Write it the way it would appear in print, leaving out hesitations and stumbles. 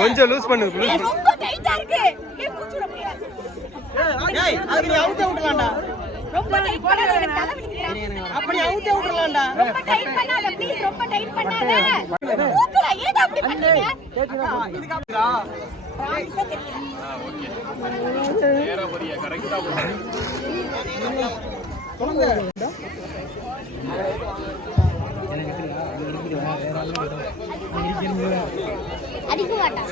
கொஞ்சம் லூஸ் பண்ணு. ரொம்ப டைட்டா இருக்கு. மூச்சு விட முடியல. ஏய் அதுக்கு நீ அவுட்டே விட்டுறலாம்டா. ரொம்ப டைட் பண்ணாத, எனக்கு தலை வலிக்குதுடா. அப்படி அவுட்டே விட்டுறலாம்டா. ரொம்ப டைட் பண்ணாத ப்ளீஸ், ரொம்ப டைட் பண்ணாத. மூக்குல ஏன் அப்படி பண்ணீங்க? இதுக்கு அப்புறா ராமிஸா தெரியும். ஓகே நேரா வரியா கரெக்ட்டா போடு. சொல்லுங்க. அடிக்க மாட்டான்.